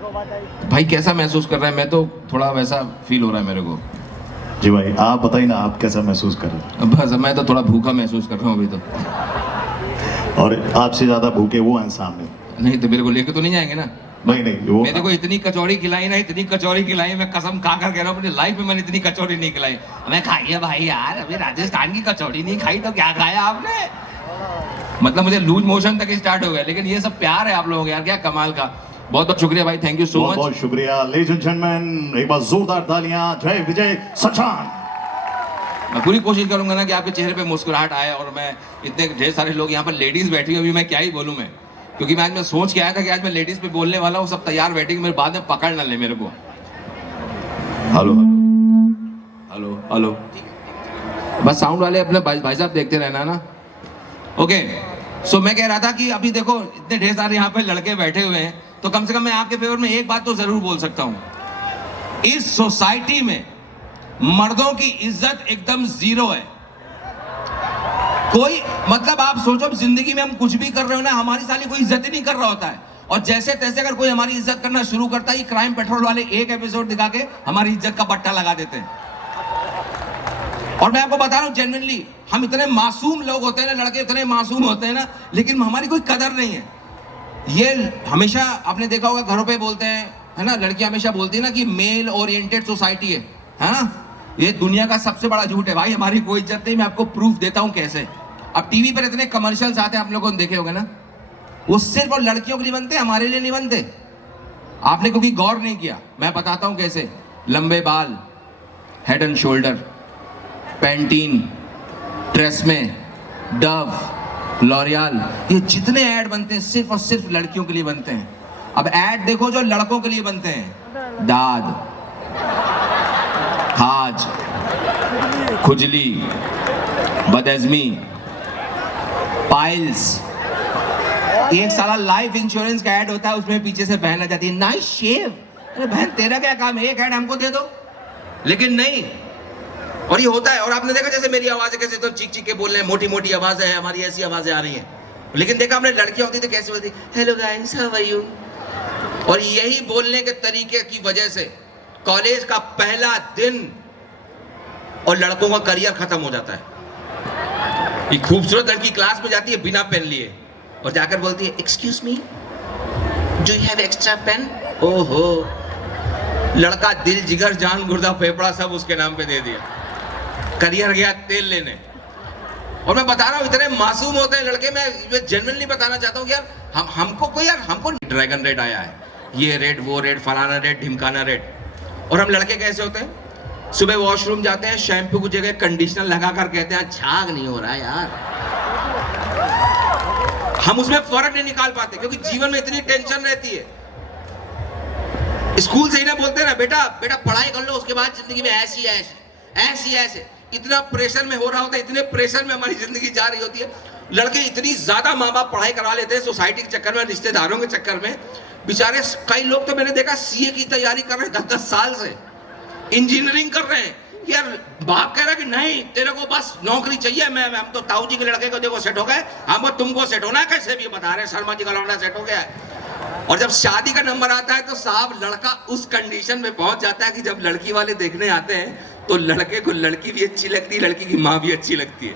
भाई कैसा महसूस कर रहा है? मैं तो थोड़ा वैसा फील हो रहा है मेरे को। जी भाई आप बताइए ना, आप कैसा महसूस कर रहे हैं? बस मैं तो थोड़ा भूखा महसूस कर रहा हूँ अभी तो। और आपसे ज्यादा भूखे वो हैं सामने। नहीं तो मेरे को लेके तो नहीं जाएंगे ना? नहीं वो मेरे को इतनी कचौड़ी खिलाई ना, इतनी कचौड़ी खिलाई, मैं कसम खा कर कह रहा हूँ अपनी लाइफ में मैंने इतनी कचौड़ी नहीं खिलाई। मैं खाइए भाई यार, अभी राजस्थान की कचौड़ी नहीं खाई तो क्या खाया आपने? मतलब मुझे लूज मोशन तक स्टार्ट हो गया। लेकिन ये सब प्यार है आप लोगों का यार, क्या कमाल का। बहुत बहुत शुक्रिया भाई, थैंक यू सो मच। बहुत शुक्रिया लेडीज एंड जेंटलमैन, एक बार जोरदार तालियां जय विजय सचान। मैं पूरी कोशिश करूंगा ना कि आपके चेहरे पे मुस्कुराहट आए। और मैं इतने ढेर सारे लोग यहाँ पर लेडीज बैठी हुई, अभी मैं क्या ही बोलूँ मैं, क्योंकि मैं आज मैं सोच के आया था कि आज मैं लेडीज पे बोलने वाला हूँ, सब तैयार बैठेंगे, मेरे बाद में पकड़ ना ले मेरे को। हेलो हेलो हेलो, बस साउंड वाले अपने भाई साहब देखते रहना ना। ओके, सो मैं कह रहा था कि अभी देखो इतने ढेर सारे यहाँ पे लड़के बैठे हुए हैं, तो कम से कम मैं आपके फेवर में एक बात तो जरूर बोल सकता हूँ। इस सोसाइटी में मर्दों की इज्जत एकदम जीरो है। कोई मतलब आप सोचो, जिंदगी में हम कुछ भी कर रहे हो ना, हमारी साली कोई इज्जत ही नहीं कर रहा होता है। और जैसे तैसे अगर कोई हमारी इज्जत करना शुरू करता है, ये क्राइम पेट्रोल वाले एक एपिसोड दिखा के हमारी इज्जत का पट्टा लगा देते हैं। और मैं आपको बता रहा हूं जेन्युइनली, हम इतने मासूम लोग होते हैं ना, लड़के इतने मासूम होते हैं ना, लेकिन हमारी कोई कदर नहीं है। ये हमेशा आपने देखा होगा घरों पे बोलते हैं, है ना, लड़कियां हमेशा बोलती है ना कि मेल ओरिएंटेड सोसाइटी है। हाँ, ये दुनिया का सबसे बड़ा झूठ है भाई, हमारी कोई इज्जत नहीं। मैं आपको प्रूफ देता हूं कैसे। अब टीवी पर इतने कमर्शियल्स आते हैं, आप लोगों ने देखे होंगे ना, वो सिर्फ और लड़कियों के लिए बनते हैं, हमारे लिए नहीं बनते। आपने कभी गौर नहीं किया? मैं बताता हूं कैसे। लंबे बाल, head and shoulder, Pantene, TRESemmé, Dove, L'Oréal, ये जितने ऐड बनते हैं सिर्फ और सिर्फ लड़कियों के लिए बनते हैं। अब ऐड देखो जो लड़कों के लिए बनते हैं, दाद, हाज, खुजली, बदहजमी, पाइल्स। एक साला लाइफ इंश्योरेंस का ऐड होता है, उसमें पीछे से बहन आ जाती है, नाइस शेव। अरे बहन तेरा क्या काम है, एक ऐड हमको दे दो। लेकिन नहीं, और ये होता है। और आपने देखा जैसे मेरी आवाज़ कैसे तो चीख चीख के बोल रहे हैं, मोटी मोटी आवाज़ है हमारी, ऐसी आवाज़ें आ रही हैं। लेकिन देखा आपने लड़कियां होती तो कैसी होती, hello guys how are you. और यही बोलने के तरीके की वजह से कॉलेज का पहला दिन और लड़कों का करियर खत्म हो जाता है। ये खूबसूरत लड़की क्लास में जाती है बिना पेन लिए और जाकर बोलती है, excuse me do you have extra pen. ओहो, लड़का दिल जिगर जान गुर्दा फेफड़ा सब उसके नाम पे दे दिया, करियर गया तेल लेने। और मैं बता रहा हूँ इतने मासूम होते हैं लड़के। मैं जेन्युइनली बताना चाहता हूँ कि यार हमको ड्रैगन रेड आया है, ये रेड वो रेड फलाना रेड ढिमकाना रेड। और हम लड़के कैसे होते हैं, सुबह वॉशरूम जाते हैं, शैम्पू की जगह कंडीशनर लगाकर कहते हैं झाग नहीं हो रहा है यार। हम उसमें फर्क नहीं निकाल पाते क्योंकि जीवन में इतनी टेंशन रहती है। स्कूल से ही ना बोलते ना, बेटा बेटा पढ़ाई कर लो, उसके बाद जिंदगी में ऐसी ऐसे ऐसी ऐसे। इतना प्रेशर में हो रहा होता है, इतने प्रेशर में हमारी जिंदगी जा रही होती है। लड़के इतनी ज्यादा माँ बाप पढ़ाई करवा लेते हैं सोसाइटी के चक्कर में, रिश्तेदारों के चक्कर में। बेचारे कई लोग तो मैंने देखा सीए की तैयारी कर रहे हैं 10-10 साल से, इंजीनियरिंग कर रहे हैं। यार बाप कह रहा है कि नहीं तेरे को बस नौकरी चाहिए। हम तो ताऊ जी के लड़के को देखो सेट हो गए, हम तुमको सेट होना कैसे भी बता रहे, शर्मा जी का लौंडा सेट हो गया है। और जब शादी का नंबर आता है तो साहब लड़का उस कंडीशन में पहुंच जाता है कि जब लड़की वाले देखने आते हैं तो लड़के को लड़की भी अच्छी लगती है, लड़की की माँ भी अच्छी लगती है।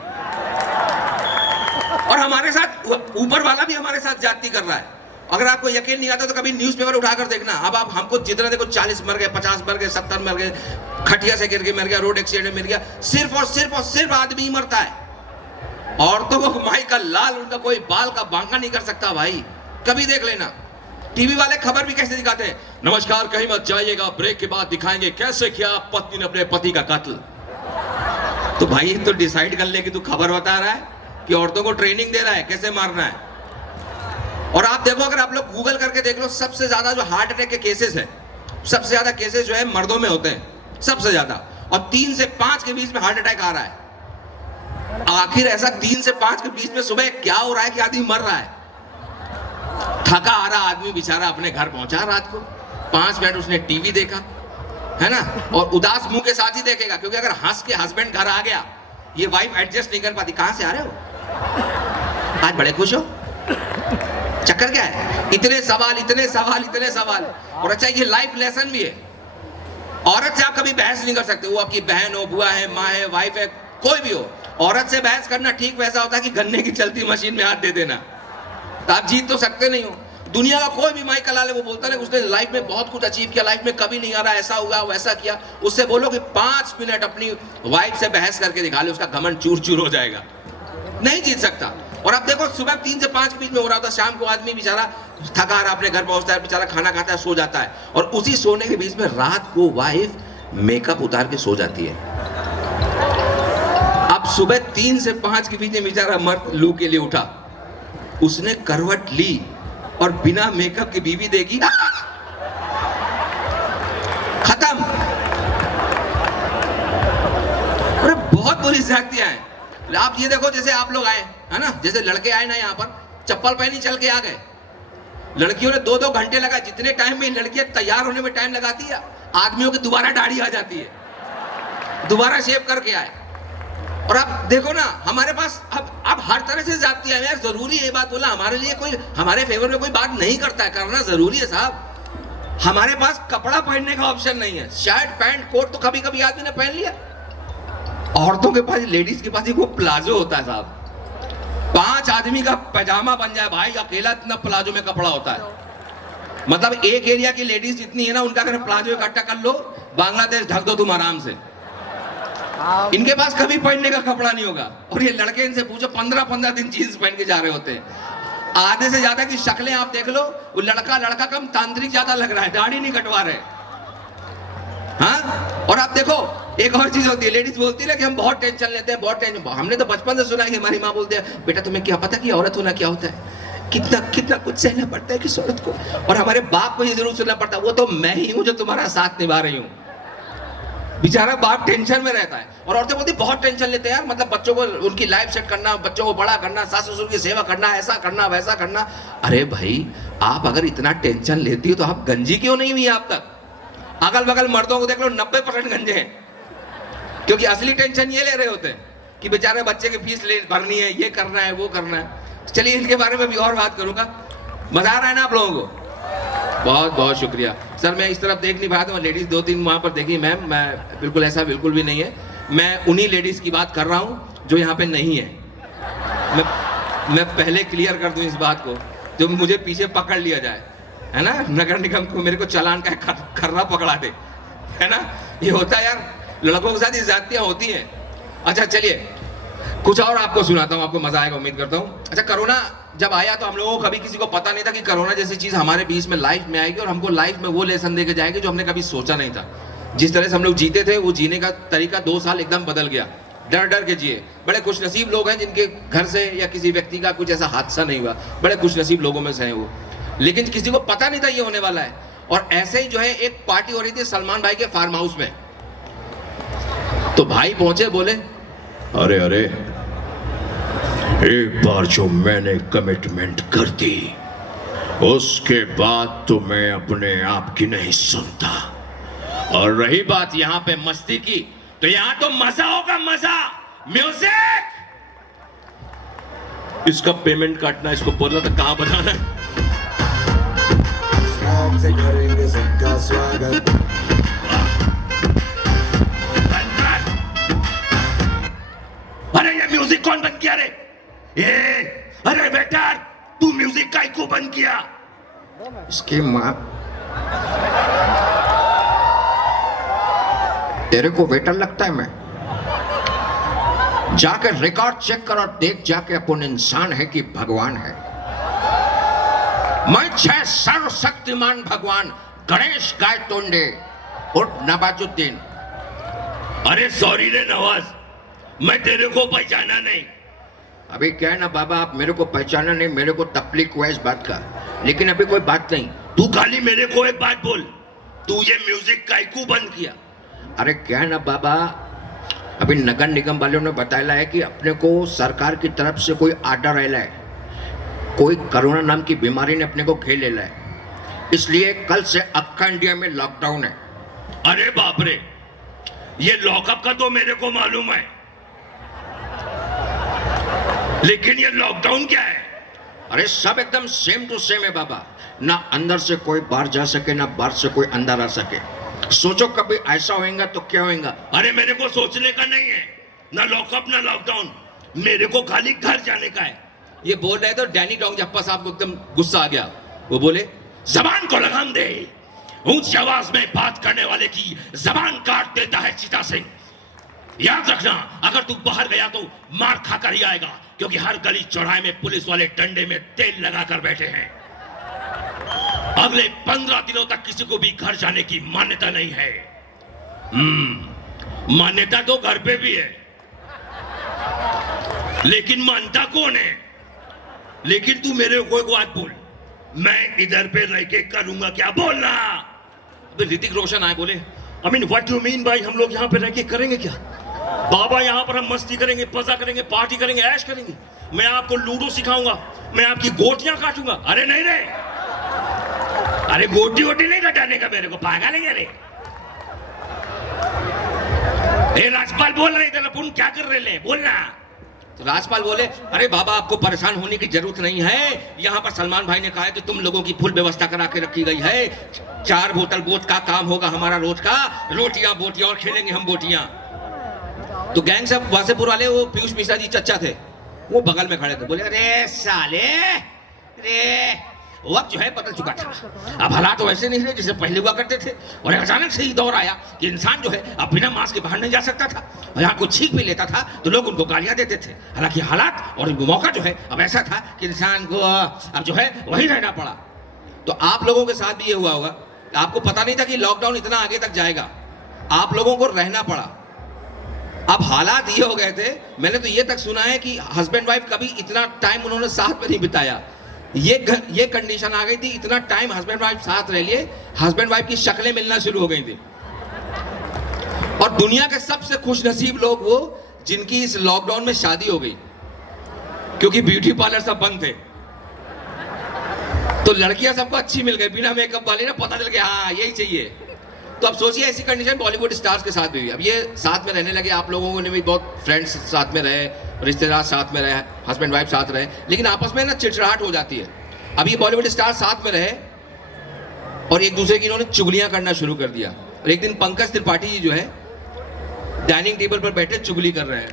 और हमारे साथ ऊपर वाला भी हमारे साथ जाती कर रहा है। अगर आपको यकीन नहीं आता तो कभी न्यूज़पेपर उठाकर देखना। अब आप हमको जितना देखो 40 मर गए, 50 मर गए, 70 मर गए, खटिया से गिर के मर गया, रोड एक्सीडेंट में मर गया, सिर्फ आदमी ही मरता है। औरतों को माई का लाल, उनका कोई बाल का बांका नहीं कर सकता भाई। कभी देख लेना, टीवी वाले खबर भी कैसे दिखाते हैं, नमस्कार कहीं मत जाइएगा, ब्रेक के बाद दिखाएंगे कैसे किया पत्नी ने अपने पति का कत्ल। तो भाई तो डिसाइड कर ले कि तू खबर बता रहा है कि औरतों को ट्रेनिंग दे रहा है कैसे मारना है। और आप देखो, अगर आप लोग गूगल करके देख लो, सबसे ज्यादा जो हार्ट अटैक के केसेस है, सबसे ज्यादा केसेस जो है मर्दों में होते हैं, सबसे ज्यादा। और 3 से 5 के बीच में हार्ट अटैक आ रहा है। आखिर ऐसा 3 से 5 के बीच में सुबह क्या हो रहा है कि आदमी मर रहा है? थका आ रहा आदमी बेचारा अपने घर पहुंचा रात को, 5 मिनट उसने टीवी देखा, है ना, और उदास मुंह के साथ ही देखेगा, क्योंकि अगर हंस के हस्बैंड घर आ गया, ये वाइफ एडजस्ट नहीं कर पाती। कहां से आ रहे हो? आज बड़े खुश हो? चक्कर क्या है? इतने सवाल, इतने सवाल, इतने सवाल। और अच्छा, ये लाइफ लेसन भी है। औरत से आप कभी बहस नहीं कर सकते, वो आपकी बहन हो, बुआ है, माँ है, वाइफ है, कोई भी हो। औरत से बहस करना ठीक वैसा होता है कि गन्ने की चलती मशीन में हाथ दे देना, तो आप जीत तो सकते नहीं हो। दुनिया का कोई भी माइकल आले वो बोलता है उसने लाइफ में बहुत कुछ अचीव किया, लाइफ में कभी नहीं आ रहा, ऐसा हुआ वैसा किया। उससे बोलो कि 5 मिनट अपनी वाइफ से बहस करके दिखा ले, उसका घमंड चूर चूर हो जाएगा, नहीं जीत सकता। और अब देखो, सुबह 3 से 5 के बीच में हो रहा होता, शाम को आदमी बेचारा थका रहा अपने घर पहुंचता है, बेचारा खाना खाता है, सो जाता है, और उसी सोने के बीच में रात को वाइफ मेकअप उतार के सो जाती है। अब सुबह 3 से 5 के बीच में बेचारा मर्द लू के लिए उठा, उसने करवट ली और बिना मेकअप की बीवी देगी, खत्म। अरे बहुत बुरी जातियां हैं। आप ये देखो, जैसे आप लोग आए है ना, जैसे लड़के आए ना, यहाँ पर चप्पल पहनी चल के आ गए, लड़कियों ने 2-2 घंटे लगा। जितने टाइम में लड़कियां तैयार होने में टाइम लगाती है, आदमियों की दोबारा दाढ़ी आ जाती है, दोबारा शेव करके आए। और अब देखो ना, हमारे पास अब हर तरह से जाती है यार। जरूरी है ये बात बोला, हमारे लिए कोई हमारे फेवर में कोई बात नहीं करता है, करना जरूरी है साहब। हमारे पास कपड़ा पहनने का ऑप्शन नहीं है, शर्ट पैंट कोट तो कभी कभी आदमी ने पहन लिया। औरतों के पास, लेडीज के पास वो प्लाजो होता है साहब, 5 आदमी का पैजामा बन जाए भाई, अकेला इतना प्लाजो में कपड़ा होता है। मतलब एक एरिया की लेडीज जितनी है ना, उनका अगर प्लाजो इकट्ठा कर लो, बांग्लादेश ढक दो तुम आराम से। इनके पास कभी पहनने का कपड़ा नहीं होगा। और ये लड़के, इनसे पूछो, 15-15 दिन जींस पहन के जा रहे होते हैं। आधे से ज्यादा की शक्लें आप देख लो, वो लड़का कम तांत्रिक ज्यादा लग रहा है, दाढ़ी नहीं कटवा रहे। हाँ, और आप देखो, एक और चीज होती है, लेडीज बोलती है ना कि हम बहुत टेंशन लेते हैं, बहुत टेंशन। हमने तो बचपन से सुना है कि हमारी माँ बोलती है, बेटा तुम्हें क्या पता कि औरत होना क्या होता है, कितना कितना कुछ सहना पड़ता है किस औरत को। और हमारे बाप को ये जरूर सुनना पड़ता है, वो तो मैं ही हूं जो तुम्हारा साथ निभा रही हूँ। बेचारा बाप टेंशन में रहता है। और औरतें बोलती बहुत टेंशन लेते हैं यार, मतलब बच्चों को, उनकी लाइफ सेट करना, बच्चों को बड़ा करना, सास ससुर की सेवा करना, ऐसा करना वैसा करना। अरे भाई, आप अगर इतना टेंशन लेती हो तो आप गंजी क्यों नहीं हुई आप तक? अगल बगल मर्दों को देख लो, 90% गंजे हैं, क्योंकि असली टेंशन ये ले रहे होते हैं कि बेचारे बच्चे की फीस भरनी है, ये करना है, वो करना है। चलिए, इनके बारे में भी और बात करूंगा। मजा आ रहा है ना आप लोगों को? बहुत बहुत शुक्रिया सर। मैं इस तरफ देख नहीं पाया था, लेडीज 2-3 वहां पर देखी। मैम, मैं बिल्कुल ऐसा बिल्कुल भी नहीं है। मैं उन्हीं लेडीज की बात कर रहा हूं जो यहाँ पे नहीं है। मैं पहले क्लियर कर दूं इस बात को, जो मुझे पीछे पकड़ लिया जाए, है ना, नगर निगम को मेरे को चालान का खर्रा पकड़ा दे, है ना। ये होता है यार, लड़कों के साथ ये ज्यादतियां होती हैं। अच्छा चलिए, कुछ और आपको सुनाता हूँ, आपको मजा आएगा उम्मीद करता हूँ। अच्छा, कोरोना जब आया तो हम लोगों को कभी किसी को पता नहीं था कि कोरोना जैसी चीज हमारे बीच में लाइफ में आएगी और हमको लाइफ में वो लेसन दे के जाएगी जो हमने कभी सोचा नहीं था। जिस तरह से हम लोग जीते थे, वो जीने का तरीका 2 साल एकदम बदल गया। डर डर के जिए। बड़े खुशनसीब लोग हैं जिनके घर से या किसी व्यक्ति का कुछ ऐसा हादसा नहीं हुआ, बड़े खुशनसीब लोगों में से हैं वो। लेकिन किसी को पता नहीं था ये होने वाला है। और ऐसे ही जो है, एक पार्टी हो रही थी सलमान भाई के फार्म हाउस में। तो भाई पहुंचे, बोले, अरे अरे, एक बार जो मैंने कमिटमेंट कर दी, उसके बाद तो मैं अपने आप की नहीं सुनता। और रही बात यहाँ पे मस्ती की, तो यहाँ तो मजा होगा, मजा, म्यूजिक। इसका पेमेंट काटना, इसको बोलना था कहाँ बताना है। करेंगे सबका स्वागत। अरे ये म्यूजिक कौन बंद किया रे? अरे बेटा, तू म्यूजिक का क्यों बंद किया? इसकी माँ, तेरे को वेटर लगता है? मैं जाके रिकॉर्ड चेक कर और देख जाके, अपन इंसान है कि भगवान है? मैं 6 सर्वशक्तिमान भगवान गणेश गायतोंडे और नवाजुद्दीन। अरे सॉरी रे नवाज, मैं तेरे को पहचाना नहीं। अभी क्या है ना बाबा, आप मेरे को पहचाना नहीं, मेरे को तकलीफ हुआ इस बात का, लेकिन अभी कोई बात नहीं। तू खाली मेरे को एक बात बोल, तू ये म्यूजिक का क्यों बंद किया? अरे क्या है ना बाबा, अभी नगर निगम वालों ने बताया है कि अपने को सरकार की तरफ से कोई आर्डर आया है, कोई कोरोना नाम की बीमारी ने अपने को घेर लेला है, इसलिए कल से अक्का इंडिया में लॉकडाउन है। अरे बाप रे, ये लॉकअप का तो मेरे को मालूम है, लेकिन ये लॉकडाउन क्या है? अरे सब एकदम सेम टू सेम है बाबा। ना अंदर से कोई बाहर जा सके, ना बाहर से कोई अंदर आ सके। सोचो कभी ऐसा होएगा तो क्या होएगा। अरे मेरे को सोचने का नहीं है, ना लॉकअप ना लॉकडाउन, मेरे को खाली घर जाने का है। ये बोल रहे तो डैनी टोंग जप्पा साहब को एकदम गुस्सा आ गया। वो बोले जबान को लगाम दे, ऊंची आवाज में बात करने वाले की जबान काट देता है चीता सिंह। याद रखना, अगर तू बाहर गया तो मार खाकर ही आएगा, क्योंकि हर गली चौराहे में पुलिस वाले डंडे में तेल लगाकर बैठे हैं। अगले 15 दिनों तक किसी को भी घर जाने की मान्यता नहीं है। मान्यता तो घर पे भी है, लेकिन मानता कौन है? लेकिन तू मेरे को एक बात बोल, मैं इधर पे रह के करूंगा क्या? बोलना। अबे ऋतिक रोशन आए बोले I mean, what do you mean भाई, हम लोग यहाँ पे रह के करेंगे क्या? बाबा यहाँ पर हम मस्ती करेंगे, पजा करेंगे, पार्टी करेंगे, ऐश करेंगे। मैं आपको लूडो सिखाऊंगा, मैं आपकी गोटियां काटूंगा। अरे नहीं रे, अरे गोटी वोटी नहीं कटाने का मेरे को, पागल है रे। ए राजपाल बोल रहे थे, पुन क्या कर रहे ले, बोलना। तो राजपाल बोले अरे बाबा आपको परेशान होने की जरूरत नहीं है, यहाँ पर सलमान भाई ने कहा है कि तुम लोगों की फुल व्यवस्था करा के रखी गई है। 4 बोतल वोट का काम होगा हमारा रोज का, रोटियां बोटियां और खेलेंगे हम बोटियां। तो गैंग सब वासेपुर वाले, वो पीयूष मिश्रा जी चच्चा थे, वो बगल में खड़े थे। बोले अरे साले रे, वक्त जो है बदल चुका था, अब हालात तो वैसे नहीं रहे जैसे पहले हुआ करते थे। और अचानक से ही दौर आया कि इंसान जो है अब बिना मास्क के बाहर नहीं जा सकता था, और यहाँ कुछ छींक भी लेता था तो लोग उनको गालियां देते थे। हालांकि हालात और मौका जो है अब ऐसा था कि इंसान को अब जो है वही रहना पड़ा। तो आप लोगों के साथ भी ये हुआ होगा, आपको पता नहीं था कि लॉकडाउन इतना आगे तक जाएगा, आप लोगों को रहना पड़ा। अब हालात ये हो गए थे, मैंने तो ये तक सुना है कि हस्बैंड वाइफ कभी इतना टाइम उन्होंने साथ में नहीं बिताया। ये कंडीशन आ गई थी, इतना टाइम हस्बैंड वाइफ साथ रह लिए, हस्बैंड वाइफ की शक्लें मिलना शुरू हो गई थी। और दुनिया के सबसे खुशनसीब लोग वो जिनकी इस लॉकडाउन में शादी हो गई, क्योंकि ब्यूटी पार्लर सब बंद थे। तो लड़कियां सबको अच्छी मिल गई, बिना मेकअप वाली ना, पता चल गया हाँ यही चाहिए। तो अब सोचिए ऐसी कंडीशन बॉलीवुड स्टार्स के साथ भी हुई। अब ये साथ में रहने लगे, आप लोगों ने भी बहुत फ्रेंड्स साथ में रहे, रिश्तेदार साथ में रहे, हस्बैंड वाइफ साथ रहे, लेकिन आपस में ना चिड़चिड़ाहट हो जाती है। अब ये बॉलीवुड स्टार साथ में रहे और एक दूसरे की इन्होंने चुगलियां करना शुरू कर दिया। और एक दिन पंकज त्रिपाठी जी जो है डाइनिंग टेबल पर बैठे चुगली कर रहे हैं।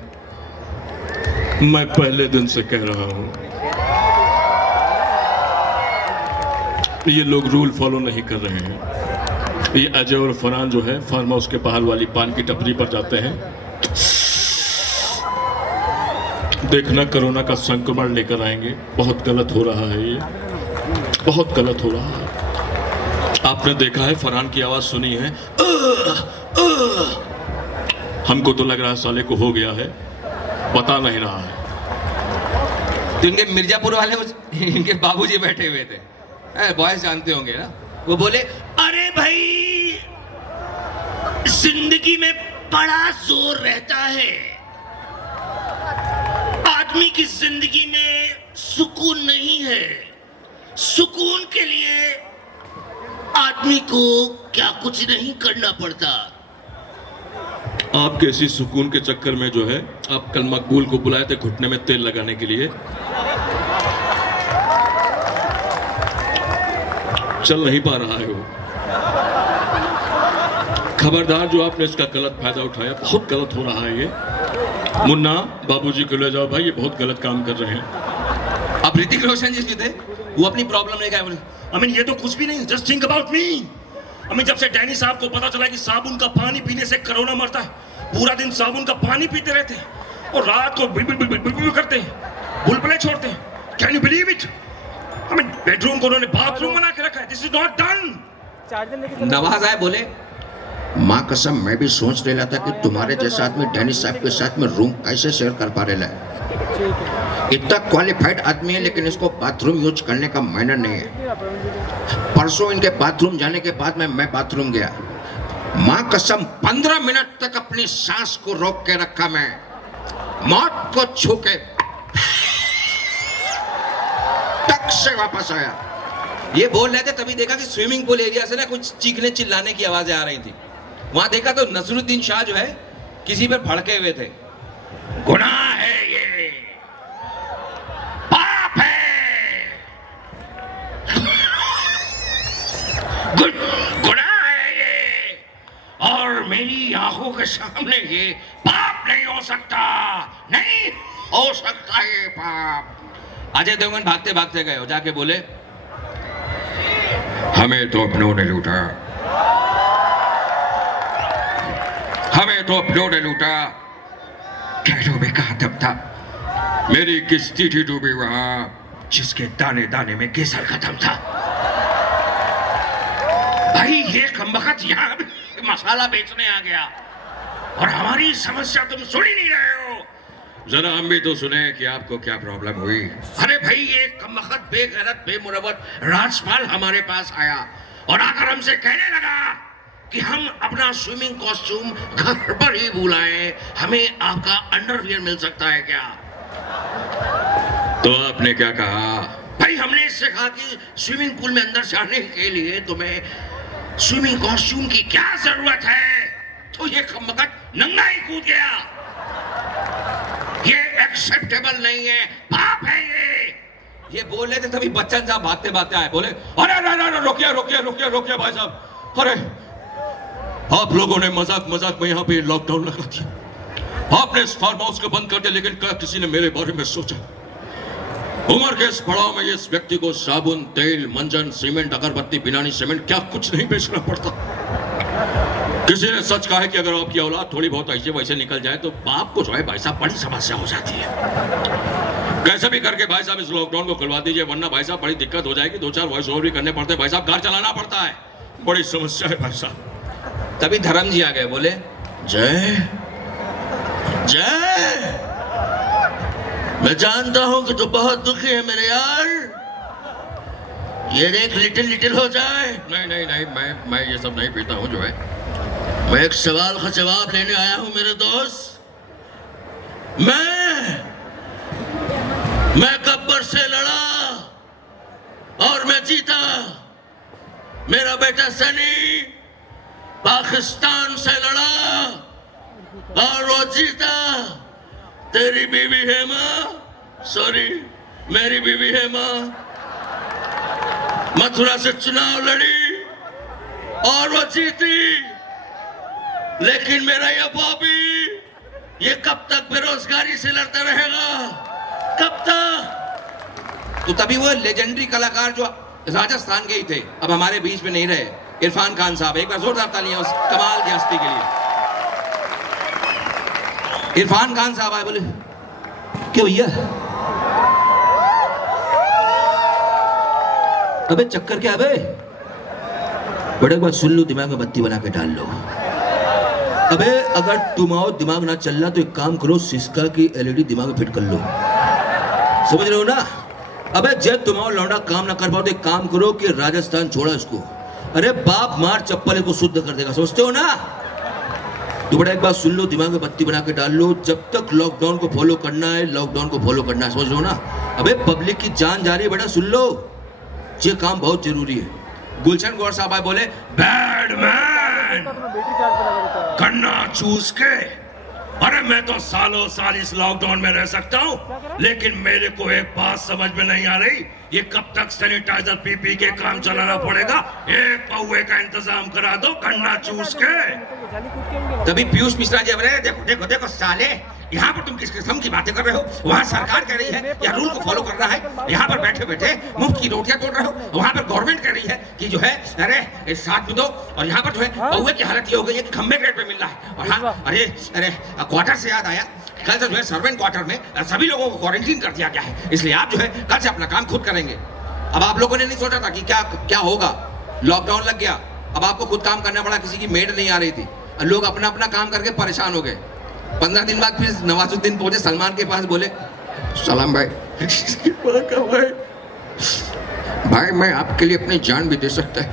मैं पहले दिन से कह रहा हूं, ये लोग रूल फॉलो नहीं कर रहे हैं। ये अजय और फरहान जो है फार्म हाउस के बाहर वाली पान की टपरी पर जाते हैं, देखना कोरोना का संक्रमण लेकर आएंगे। बहुत गलत हो रहा है, ये बहुत गलत हो रहा है। आपने देखा है, फरहान की आवाज सुनी है, हमको तो लग रहा है साले को हो गया है, पता नहीं रहा है। तो इनके मिर्जापुर वाले इनके बाबूजी बैठे हुए थे, बॉयज जानते होंगे ना। वो बोले अरे भाई, जिंदगी में बड़ा जोर रहता है, आदमी की जिंदगी में सुकून नहीं है। सुकून के लिए आदमी को क्या कुछ नहीं करना पड़ता। आप कैसी सुकून के चक्कर में जो है, आप कल मकबूल को बुलाए थे घुटने में तेल लगाने के लिए, चल नहीं पा रहा है वो। खबरदार, जो आपने इसका गलत फायदा उठाया, बहुत गलत हो रहा है ये। मुन्ना, बाबूजी को ले जाओ भाई, ये बहुत गलत काम कर रहे हैं। अब ऋतिक रोशन जी थे, वो अपनी प्रॉब्लम लेकर आए। बोले I mean, ये तो कुछ भी नहीं, just think about me. I mean, जब से डैनी साहब को पता चला कि साबुन का पानी पीने से कोरोना मरता है, पूरा दिन साबुन का पानी पीते रहते हैं और रात को बिल करते हैं, बुलबुले छोड़ते हैं। Can you believe it? I mean, bedroom को उन्होंने बाथरूम बना के रखा है। This is not done. Nawaz आए बोले माँ कसम, मैं भी सोच रहा था कि तुम्हारे जैसा आदमी डैनी साहब के साथ में रूम कैसे शेयर कर पा रहा है। इतना क्वालिफाइड आदमी है, लेकिन इसको बाथरूम यूज करने का मैनर नहीं है। परसों इनके बाथरूम जाने के बाद मैं बाथरूम गया, माँ कसम 15 मिनट तक अपनी सांस को रोक के रखा। मैं मौत को छू के टक से वापस आया। ये बोल रहे थे, तभी देखा कि स्विमिंग पूल एरिया से ना कुछ चीखने चिल्लाने की आवाजें आ रही थी। वहां देखा तो नसरुद्दीन शाह जो है किसी पर भड़के हुए थे। गुनाह है ये, पाप है, गुनाह है ये, और मेरी आंखों के सामने ये पाप नहीं हो सकता, नहीं हो सकता ये पाप। अजय देवगन भागते भागते गए और जाके बोले, हमें तो अपनों ने लूटा, हमें तो अपनों ने लूटा। कैदों में कहा तब था, मेरी किस्ती थी डूबी वहां जिसके दाने दाने में केसर खत्म था। भाई ये कमबख्त यहाँ मसाला बेचने आ गया और हमारी समस्या तुम सुन ही नहीं रहे हो। जरा हम भी तो सुने कि आपको क्या प्रॉब्लम हुई। अरे भाई ये कमबख्त बेगैरत बेमुरव्वत राजपाल हमारे पास आया और आकर हमसे कहने लगा कि हम अपना स्विमिंग कॉस्ट्यूम घर पर ही बुलाएं, हमें आपका अंडरवियर मिल सकता है क्या? तो आपने क्या कहा? भाई हमने इससे कहा कि स्विमिंग पूल में अंदर जाने के लिए तुम्हें स्विमिंग कॉस्ट्यूम की क्या जरूरत है? तो ये कमबख्त नंगा ही कूद गया। ये एक्सेप्टेबल नहीं है, पाप है ये बोल रहे थे तभी बच्चन साहब भागते भागते आए, बोले, अरे अरे रोकिए रोकिए रोकिए रोकिए भाई साहब, अरे आप लोगों ने मजाक मजाक में यहाँ पे लॉकडाउन लगा दिया, आपने इस फार्म हाउस को बंद कर दिया, लेकिन क्या किसी ने मेरे बारे में सोचा? उम्र के इस पड़ाव में इस व्यक्ति को साबुन, तेल, मंजन, सीमेंट, अगरबत्ती, बिनानी सीमेंट क्या कुछ नहीं बेचना पड़ता। किसी ने सच कहा है कि अगर आपकी औलाद थोड़ी बहुत ऐसे वैसे निकल जाए तो बाप को जो है भाई साहब बड़ी समस्या हो जाती है। कैसे भी करके भाई साहब इस लॉकडाउन को खुलवा दीजिए, वरना भाई साहब बड़ी दिक्कत हो जाएगी। 2-4 वॉइस ओवर भी करने पड़ते हैं भाई साहब, घर चलाना पड़ता है, बड़ी समस्या है भाई साहब। तभी धर्म जी आ गए, बोले, जय जय, मैं जानता हूं कि तू बहुत दुखी है मेरे यार, ये देख लिटिल लिटिल हो जाए। नहीं नहीं नहीं, मैं ये सब नहीं पीता हूं जो है। मैं एक सवाल का जवाब लेने आया हूं मेरे दोस्त। मैं गब्बर से लड़ा और मैं जीता। मेरा बेटा सनी पाकिस्तान से लड़ा और वो जीता। तेरी बीवी हेमा, सॉरी मेरी बीवी हेमा मथुरा से चुनाव लड़ी और वो जीती, लेकिन मेरा ये बॉबी ये कब तक बेरोजगारी से लड़ता रहेगा? कब तक? तो तभी वो लेजेंडरी कलाकार जो राजस्थान के ही थे अब हमारे बीच में नहीं रहे, इरफान खान साहब, एक बार जोरदार तालियां उस कमाल की हस्ती के लिए। इरफान खान साहब आए, बोले, क्या भैया, अबे चक्कर क्या है? बड़े बात सुन लो, दिमाग में बत्ती बना के डाल लो। अबे अगर तुम्हारा दिमाग ना चल रहा तो एक काम करो, सिस्का की LED दिमाग में फिट कर लो, समझ रहे हो ना? अबे जब तुम्हारा लौंडा काम ना कर पाओ तो एक काम करो कि राजस्थान छोड़ा इसको, अरे बाप मार चप्पल को शुद्ध कर देगा, समझते हो ना? तो बड़ा एक बात सुन लो, दिमाग में बत्ती बना के डाल लो, जब तक लॉकडाउन को फॉलो करना है, लॉकडाउन को फॉलो करना है, समझ लो ना? अबे पब्लिक की जान जा रही है बेटा, सुन लो, ये काम बहुत जरूरी है। गुलशन गौर साहब आए, बोले, बैडमैन गन्ना चूस के, अरे मैं तो सालों साल इस लॉकडाउन में रह सकता हूँ, लेकिन मेरे को एक बात समझ में नहीं आ रही, ये कब तक सैनिटाइजर पी के काम चलाना पड़ेगा? एक पौवे का इंतजाम करा दो गन्ना चूस के। तभी पीयूष मिश्रा जी बोले, देखो देखो देखो साले, यहाँ पर तुम किस किस्म की बातें कर रहे हो? वहाँ सरकार कह रही है या रूल को फॉलो करना है, यहाँ पर बैठे बैठे मुफ्त की रोटियां तोड़ रहे हो। वहाँ पर गवर्नमेंट कह रही है कि जो है अरे साथ में दो, और यहाँ पर जो है पौवे की हालत ये हो गई है कि खम्बे रेट पे मिल रहा है। और हाँ, अरे अरे क्वार्टर से याद आया, कल से जो है सर्वेंट क्वार्टर में सभी लोगों को क्वारंटीन कर दिया गया है, इसलिए आप जो है कल से अपना काम खुद करेंगे। अब आप लोगों ने नहीं सोचा था कि क्या क्या होगा, लॉकडाउन लग गया, अब आपको खुद काम करना पड़ा, किसी की मेड नहीं आ रही थी, लोग अपना अपना काम करके परेशान हो गए। 15 दिन बाद फिर नवाजुद्दीन पहुंचे सलमान के पास, बोले, सलाम भाई, भाई मैं आपके लिए अपनी जान भी दे सकता है,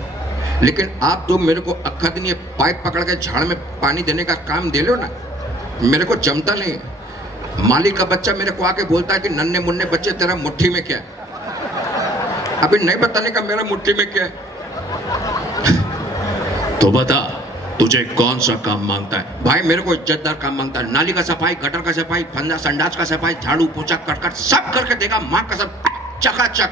लेकिन आप तो मेरे को अक्खा दिन ये पाइप पकड़ के झाड़ में पानी देने का काम दे लो ना, मेरे को जमता नहीं। मालिक का बच्चा मेरे को आके बोलता है कि नन्हे मुन्ने बच्चे तेरा मुट्ठी में क्या है, अभी नहीं बताने का मेरा मुट्ठी में क्या है। तो बता तुझे कौन सा काम मांगता है? भाई मेरे को इज्जतदार काम मांगता है, नाली का सफाई, गटर का सफाई, फंदा संडास का सफाई, झाड़ू पोछा करकट सब करके देगा, माँ का सब चकाचक।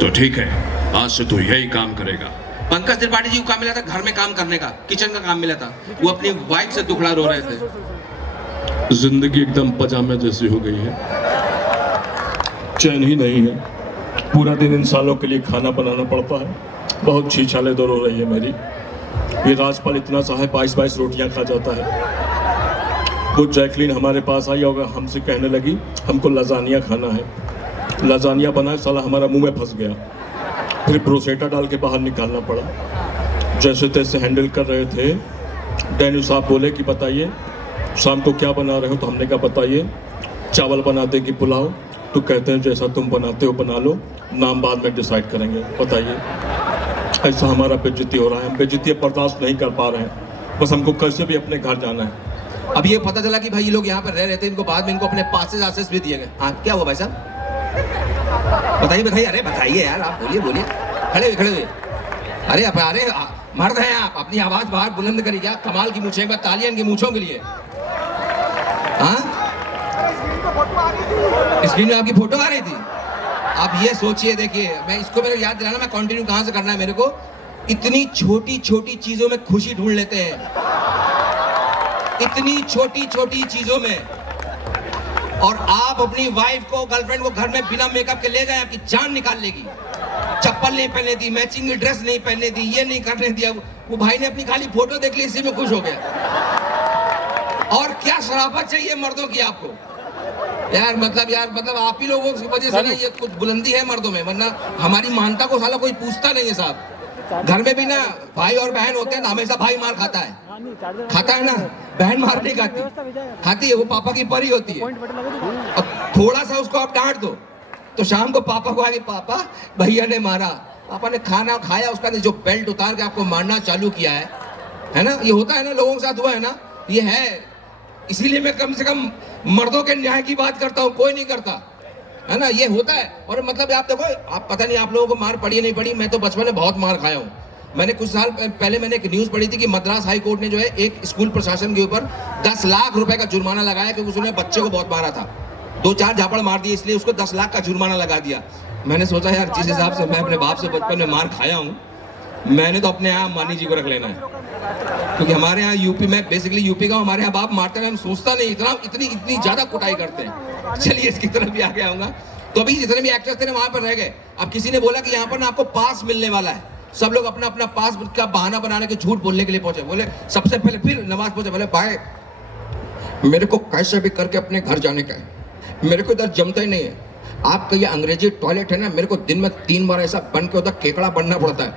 तो ठीक है, आज से तू यही काम करेगा। पंकज त्रिपाठी जी को काम मिला था घर में काम करने का, किचन का काम मिला था। वो अपनी वाइफ से दुखड़ा रो रहे थे। जिंदगी एकदम पजामे जैसी हो गई है, चैन ही नहीं है। पूरा दिन इन सालों के लिए खाना बनाना पड़ता है। बहुत छीछाले दौर हो रही है मेरी। ये राजपाल इतना सा है 22-22 रोटियां खा जाता है। वो जैकलीन हमारे पास आई और हमसे कहने लगी हमको लजानिया खाना है। लजानिया बनाए साला हमारा मुंह में फंस गया। फिर ब्रोसेटा डाल के बाहर निकालना पड़ा। जैसे तैसे हैंडल कर रहे थे। डैनी साहब बोले कि बताइए शाम को क्या बना रहे हो। तो हमने कहा बताइए चावल बनाते कि पुलाव। तो कहते हैं जैसा तुम बनाते हो बना लो, नाम बाद में डिसाइड करेंगे। बताइए ऐसा हमारा बेइज्जती हो रहा है। हम बेइज्जती बर्दाश्त नहीं कर पा रहे हैं। बस हमको कैसे भी अपने घर जाना है। अब ये पता चला कि भाई ये लोग यहाँ पर रह रहे थे, इनको बाद में इनको अपने पासेस आसेस भी दिए गए। हाँ क्या हुआ भाई साहब, बताइए बताइए। अरे बताइए यार, आप बोलिए बोलिए, खड़े हुए। अरे मर्द हैं आप, अपनी आवाज बाहर बुलंद करिए। क्या कमाल की मूछें, एक बार तालियां इनकी मूछों के लिए। हाँ स्क्रीन में आपकी फोटो आ रही थी। आप ये सोचिए, देखिए मैं इसको मेरे याद दिलाना, मैं कंटिन्यू कहाँ से करना है मेरे को। इतनी छोटी छोटी चीजों में खुशी ढूंढ लेते हैं, इतनी छोटी छोटी चीजों में। और आप अपनी वाइफ को, गर्लफ्रेंड को घर में बिना मेकअप के ले गए, आपकी जान निकाल लेगी। चप्पल नहीं पहने दी, मैचिंग की ड्रेस नहीं पहने दी, ये नहीं करने दिया। वो भाई ने अपनी खाली फोटो देख ली, इसी में खुश हो गया। और क्या शराफत चाहिए मर्दों की आपको यार, मतलब आप ही लोगों की वजह से ना ये कुछ बुलंदी है मर्दों में, वरना हमारी मानता को साला कोई पूछता नहीं है साहब। घर में भी ना भाई और बहन होते हैं ना, हमेशा भाई मार खाता है ना, बहन मार नहीं खाती है, वो पापा की परी होती है। अब थोड़ा सा उसको आप डांट दो तो शाम को पापा को आगे, पापा भैया ने मारा। पापा ने खाना खाया, उसका जो बेल्ट उतार के आपको मारना चालू किया है ना। ये होता है ना, लोगों के साथ हुआ है ना, ये है। इसीलिए मैं कम से कम मर्दों के न्याय की बात करता हूँ, कोई नहीं करता है ना, ये होता है। और मतलब आप देखो, आप पता नहीं आप लोगों को मार पड़ी नहीं पड़ी, मैं तो बचपन में बहुत मार खाया हूँ। मैंने कुछ साल पहले मैंने एक न्यूज़ पढ़ी थी कि मद्रास हाई कोर्ट ने जो है एक स्कूल प्रशासन के ऊपर 10 लाख रुपए का जुर्माना लगाया क्योंकि उसने बच्चे को बहुत मारा था, 2-4 झापड़ मार दिए, इसलिए उसको 10 लाख का जुर्माना लगा दिया। मैंने सोचा यार जिस हिसाब से मैं अपने बाप से बचपन में मार खाया हूँ, मैंने तो अपने यहाँ मानी जी को रख लेना है। क्योंकि हमारे यहाँ यूपी में, बेसिकली यूपी का, हमारे यहाँ बाप मारते हैं, हम सोचता नहीं इतनी ज्यादा कुटाई करते हैं। चलिए इसकी तरफ भी आगे आऊंगा। तो अभी जितने भी एक्टर्स थे ना वहां पर रह गए। अब किसी ने बोला कि यहाँ पर ना आपको पास मिलने वाला है, सब लोग अपना अपना पास का बहाना बनाने के झूठ बोलने के लिए पहुंचे। बोले सबसे पहले, फिर नवाज पहुंचे, बोले भाई मेरे को कैसे भी करके अपने घर जाने का है, मेरे को इधर जमता ही नहीं है। आपका ये अंग्रेजी टॉयलेट है ना, मेरे को दिन में 3 बार ऐसा बन के उधर केकड़ा बनना पड़ता है,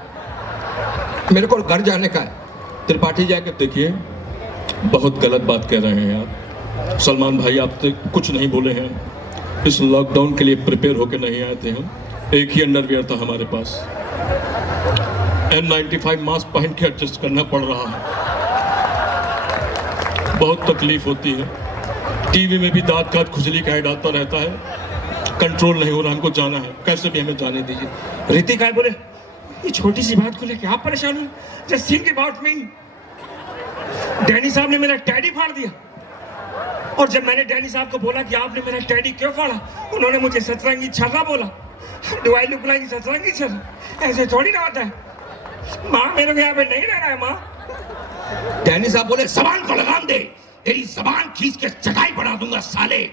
मेरे को घर जाने का है। त्रिपाठी जाके देखिए, बहुत गलत बात कह रहे हैं आप। सलमान भाई आप तो कुछ नहीं बोले हैं। इस लॉकडाउन के लिए प्रिपेयर होकर नहीं आए थे हम। एक ही अंडरवियर था हमारे पास। N95 मास्क पहन के एडजस्ट करना पड़ रहा है, बहुत तकलीफ होती है। टीवी में भी दांत काट खुजली का ऐड आता रहता है, कंट्रोल नहीं हो रहा। हमको जाना है, कैसे भी हमें जाने दीजिए। ऋतिक आए बोले ये छोटी सी बात को लेके आप परेशान हो, just think about me. Danny साहब ने मेरा टैडी फाड़ दिया, और जब मैंने डैनी साहब को बोला कि आपने मेरा टैडी क्यों फाड़ा, उन्होंने मुझे सतरंगी छर्रा बोला। डू आई लुक लाइक सतरंगी छर्रा? ऐसे थोड़ी ना होता है। माँ मेरे को यहाँ पे नहीं रहना है माँ। डैनी साहब बोले जबान को लगाम दे, तेरी जबान खींच के चटाई बना दूंगा साले।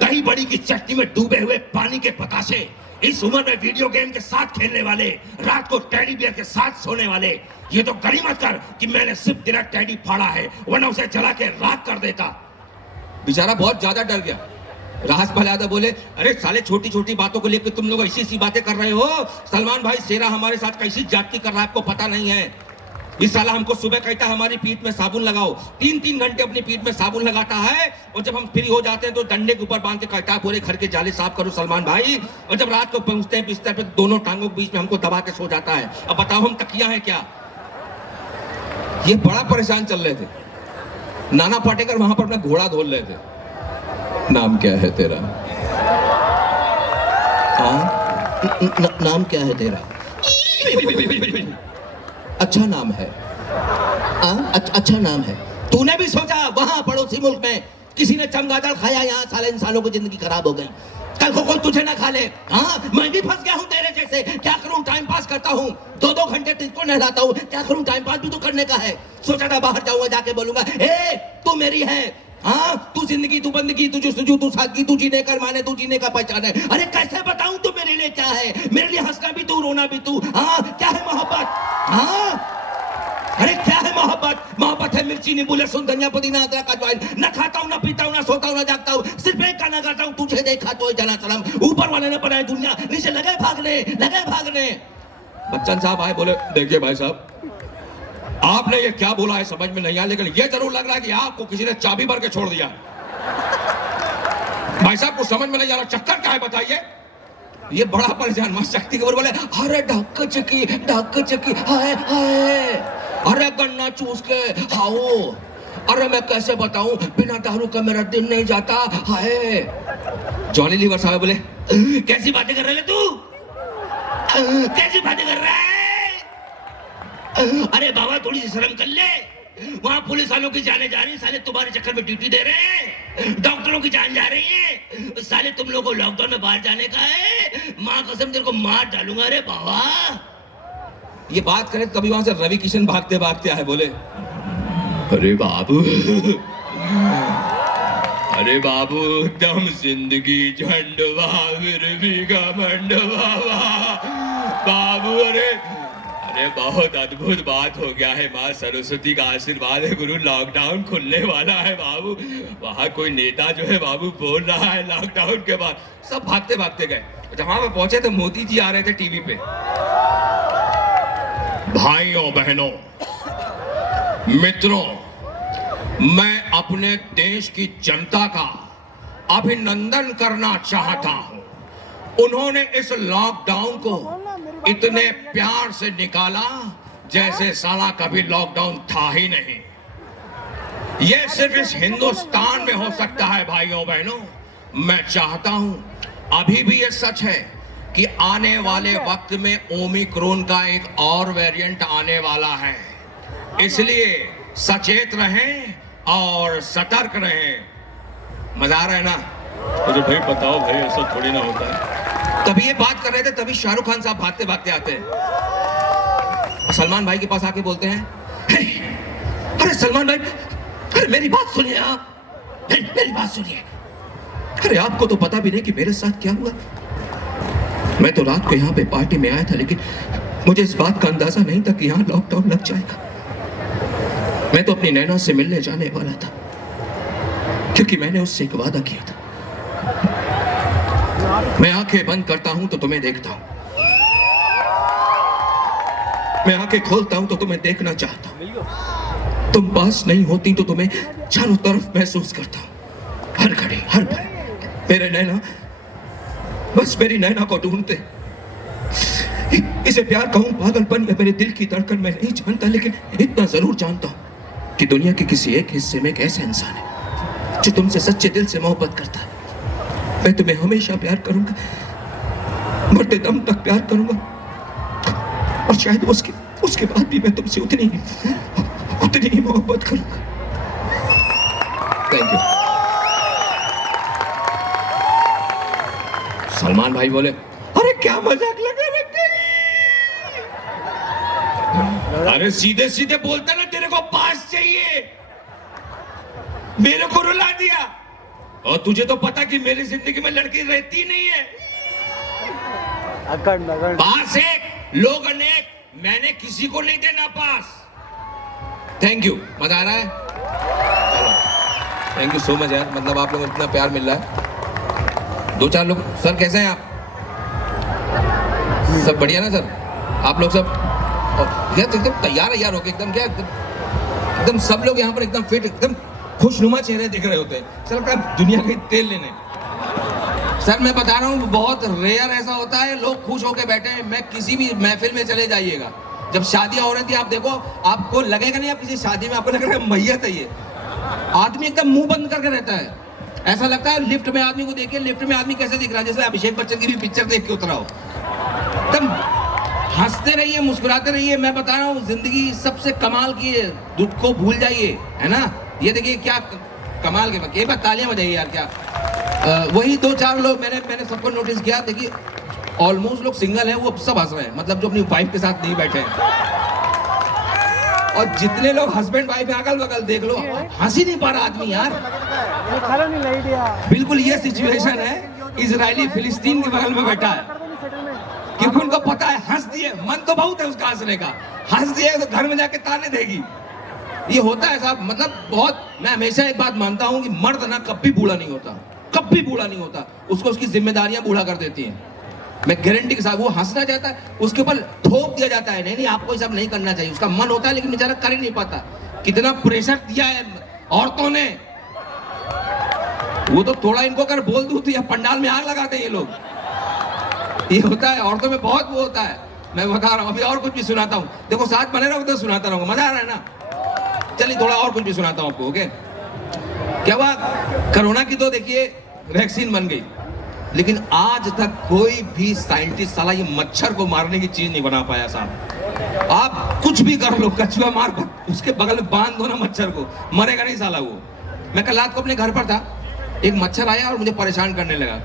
दही बड़ी की चटनी में डूबे हुए पानी के पताशे, इस उम्र में वीडियो गेम के साथ खेलने वाले, रात को टेडी बियर के साथ सोने वाले, ये तो गनी मत कर कि मैंने सिर्फ तेरा टेडी फाड़ा है, वरना उसे जला के राख कर देता। बेचारा बहुत ज्यादा डर गया। राजपाल यादव बोले अरे साले छोटी छोटी बातों को लेकर तुम लोग ऐसी ऐसी बातें कर रहे हो। सलमान भाई शेरा हमारे साथ कैसी जाति कर रहा है आपको पता नहीं है। इस साला हमको सुबह कहता है हमारी पीठ में साबुन लगाओ, 3-3 घंटे अपनी पीठ में साबुन लगाता है, और जब हम फ्री हो जाते हैं तो डंडे के ऊपर बांध के कहता है पूरे घर के जाले साफ करो सलमान भाई, और जब रात को पहुंचते हैं बिस्तर पे दोनों टांगों के बीच में हमको दबा के सो जाता है। अब बताओ हम तकिया है क्या? ये बड़ा परेशान चल रहे थे। नाना पाटेकर वहां पर अपना घोड़ा धोल रहे थे। नाम क्या है तेरा? नाम क्या है तेरा? अच्छा नाम है। अच्छा नाम है। तूने भी सोचा वहां पड़ोसी मुल्क में किसी ने चमगादड़ खाया, यहाँ साले इंसानों की जिंदगी खराब हो गई। कल को कोई तुझे ना खा ले। हाँ, मैं भी फंस गया हूँ तेरे जैसे। क्या करूँ, टाइम पास करता हूँ, 2-2 घंटे तुझको नहलाता हूँ। क्या करूँ, टाइम पास भी तो करने का है। सोचा था बाहर जाऊंगा, जाके बोलूंगा ए तू मेरी है। हाँ, तू जिंदगी, तू बंदगी, तू जुस्तजू, तू सादगी, तू जीने का माने, तू जीने का पहचान है। अरे कैसे बताऊं तू मेरे लिए क्या है? मेरे लिए हंसना भी तू, रोना भी तू। हाँ, क्या है मोहब्बत? हाँ, अरे क्या है मोहब्बत? मोहब्बत है मिर्ची, नींबू, लहसुन, धनिया, पुदीना, अदरक, अजवाइन। ना खाता हूँ, ना पीता हूँ, ना सोता हूँ, ना जागता हूँ, सिर्फ एक गाना गाता हूँ, तुझे देखा तो जना सलाम। ऊपर वाले ने बनाई दुनिया, नीचे लगे भागने, लगे भागने। बच्चन साहब आए, बोले देखिए भाई साहब, आपने ये क्या बोला है समझ में नहीं आया, लेकिन ये जरूर लग रहा है कि आपको किसी ने चाबी भर के छोड़ दिया। भाई साहब को समझ में नहीं आ रहा, चक्कर क्या है बताइए। ये बड़ा परेशान, मां शक्ति के बोले अरे ढक चकी हाय हाय, अरे गन्ना चूस के खाओ। अरे मैं कैसे बताऊं, बिना दारू का मेरा दिन नहीं जाता। हाय, जॉनी लीवर साहब बोले कैसी बातें कर रहे तू, कैसी बातें कर रहा है? अरे बाबा थोड़ी सी शर्म कर ले, वहां पुलिस वालों की जाने जा रही है, साले तुम्हारे चक्कर में ड्यूटी दे रहे हैं। डॉक्टरों की जान जा रही है, साले तुम लोगों को लॉकडाउन में बाहर जाने का है। मां कसम तेरे को मार डालूंगा। अरे बाबा, ये बात करें कभी वहां से रवि किशन भागते भागते आए, बोले अरे बाबू, अरे बाबू दम जिंदगी झंडवा फिर भी घमंड बाबू। अरे बहुत अद्भुत बात हो गया है, माँ सरस्वती का आशीर्वाद है गुरु, लॉकडाउन खुलने वाला है बाबू। वहां कोई नेता जो है बाबू बोल रहा है लॉकडाउन के बाद। सब भागते भागते गए, जब वहां पे पहुंचे तो मोदी जी आ रहे थे टीवी पे। भाइयों बहनों मित्रों, मैं अपने देश की जनता का अभिनंदन करना चाहता हूं। उन्होंने इस लॉकडाउन को इतने प्यार से निकाला जैसे साला कभी लॉकडाउन था ही नहीं। यह सिर्फ इस हिंदुस्तान में हो सकता है भाइयों बहनों। मैं चाहता हूं, अभी भी यह सच है कि आने वाले वक्त में ओमिक्रॉन का एक और वेरिएंट आने वाला है, इसलिए सचेत रहें और सतर्क रहें। मजा आ रहा है ना? अरे भाई बताओ भाई, ऐसा थोड़ी ना होता है। तभी ये बात कर रहे थे, तभी शाहरुख खान साहब भागते भागते आते हैं, सलमान भाई के पास आके बोलते हैं अरे सलमान भाई, अरे मेरी बात सुनिए आप, मेरी बात सुनिए। अरे आपको तो पता भी नहीं कि मेरे साथ क्या हुआ। मैं तो रात को यहाँ पे पार्टी में आया था, लेकिन मुझे इस बात का अंदाजा नहीं था कि यहाँ लॉकडाउन लग जाएगा। मैं तो अपनी नैना से मिलने जाने वाला था, क्योंकि मैंने उससे एक वादा किया था। मैं आंखें बंद करता हूं तो तुम्हें देखता हूं, मैं आंखें खोलता हूं तो तुम्हें देखना चाहता हूं। तुम पास नहीं होती तो तुम्हें चारों तरफ महसूस करता हूं, हर घड़ी हर पल। मेरे नैना बस मेरी नैना को ढूंढते। इसे प्यार कहूं, पागलपन या मेरे दिल की धड़कन मैं नहीं जानता, लेकिन इतना जरूर जानता हूं कि दुनिया के किसी एक हिस्से में एक ऐसा इंसान है जो तुमसे सच्चे दिल से मोहब्बत करता है। मैं तुम्हें हमेशा प्यार करूंगा, मरते दम तक प्यार करूंगा, और शायद उसके बाद भी मैं तुमसे उतनी ही मोहब्बत करूंगा। Thank you. सलमान भाई बोले अरे क्या मजाक लगा रखे। अरे सीधे सीधे बोलता ना, तेरे को पास चाहिए, मेरे को रुला दिया। और तुझे तो पता कि मेरी जिंदगी में लड़की रहती नहीं है। पास एक, लोग अनेक, मैंने किसी को नहीं देना पास। थैंक यू, मजा आ रहा है? थैंक यू सो मच यार, मतलब आप लोगों को इतना प्यार मिल रहा है। 2-4 लोग, सर कैसे हैं आप? सब बढ़िया ना सर? आप लोग सब यार एकदम तैयार है यार, होके एकदम क्या एकदम सब लोग यहाँ पर एकदम फिट, एकदम खुशनुमा चेहरे दिख रहे होते हैं। सर अपना दुनिया का तेल लेने। सर मैं बता रहा हूँ, बहुत रेयर ऐसा होता है लोग खुश होके बैठे हैं। मैं किसी भी महफिल में चले जाइएगा, जब शादियां हो रही थी, आप देखो, आपको लगेगा नहीं आप किसी शादी में, आपको लगेगा मैयत है ये। आदमी एकदम मुंह बंद करके रहता है, ऐसा लगता है। लिफ्ट में आदमी को देखिए, लिफ्ट में आदमी कैसे दिख रहा है, जैसे अभिषेक बच्चन की भी पिक्चर देख के उतरा हो। एकदम हंसते रहिए, मुस्कुराते रहिए। मैं बता रहा हूँ, जिंदगी सबसे कमाल की है, दुख को भूल जाइए, है ना? ये देखिए क्या कमाल के, एक बार तालियां बजाइए यार। क्या वही 2-4 लोग मैंने सबको नोटिस किया। देखिए ऑलमोस्ट लोग सिंगल हैं, वो सब हंस रहे हैं, मतलब जो अपनी वाइफ के साथ नहीं बैठे हैं। और जितने लोग हस्बैंड वाइफ हैं अगल बगल देख लो, हंस ही नहीं पा रहा आदमी यार। बिल्कुल ये सिचुएशन है, इजरायली फिलिस्तीन के बगल में बैठा है, क्योंकि उनको पता है हंस दिए, मन तो बहुत है उसका हंसने का, हंस दिए तो घर में जाके ताने देगी। ये होता है साहब, मतलब बहुत। मैं हमेशा एक बात मानता हूं कि मर्द ना कभी बूढ़ा नहीं होता, कभी बूढ़ा नहीं होता, उसको उसकी जिम्मेदारियां बूढ़ा कर देती हैं। मैं गारंटी के साथ, वो हंसना चाहता है, उसके ऊपर थोप दिया जाता है, नहीं नहीं आपको ये सब नहीं करना चाहिए, उसका मन होता है लेकिन बेचारा कर ही नहीं पाता। कितना प्रेशर दिया है औरतों ने, वो तो थोड़ा इनको कर बोल दूं तो या पंडाल में आग लगाते हैं ये लोग। ये होता है औरतों में, बहुत वो होता है। मैं बता रहा हूँ, अभी और कुछ भी सुनाता हूँ, देखो साथ बने रहो तो सुनाता रहूंगा, मजा आ रहा है ना। चलिए थोड़ा और कुछ भी सुनाता हूँ आपको। ओके, क्या हुआ, कोरोना की तो देखिए वैक्सीन बन गई, लेकिन आज तक कोई भी साइंटिस्ट साला ये मच्छर को मारने की चीज नहीं बना पाया साहब। आप कुछ भी कर लो, कछुआ मार उसके बगल में बांध दो ना मच्छर को, मरेगा नहीं साला वो। मैं कल रात को अपने घर पर था, एक मच्छर आया और मुझे परेशान करने लगा।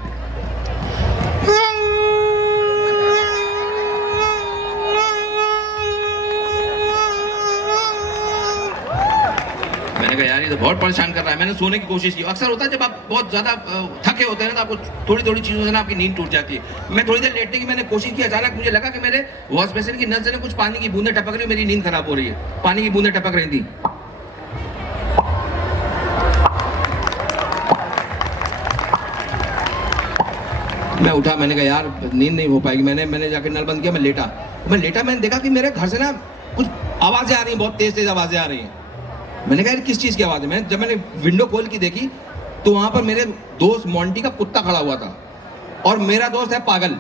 मैंने कहा यार ये तो बहुत परेशान कर रहा है। मैंने सोने की कोशिश की, अक्सर होता है जब आप बहुत ज्यादा थके होते हैं ना, तो आपको थोड़ी थोड़ी चीजों से ना आपकी नींद टूट जाती है। मैं थोड़ी देर लेटने की मैंने कोशिश की, अचानक मुझे लगा कि मेरे वॉश बेसिन की नल से ना कुछ पानी की बूंदें टपक रही, मेरी नींद खराब हो रही है, पानी की बूंदें टपक रही थी। मैं उठा, मैंने कहा यार नींद नहीं हो पाएगी। मैंने जाकर नल बंद किया, मैं लेटा, मैंने देखा कि मेरे घर से ना कुछ आवाजें आ रही हैं, बहुत तेज तेज आवाजें आ रही हैं। मैंने कहा यार किस चीज की आवाज है। जब मैंने विंडो खोल के देखी तो वहां पर मेरे दोस्त मोंटी का कुत्ता खड़ा हुआ था, और मेरा दोस्त है पागल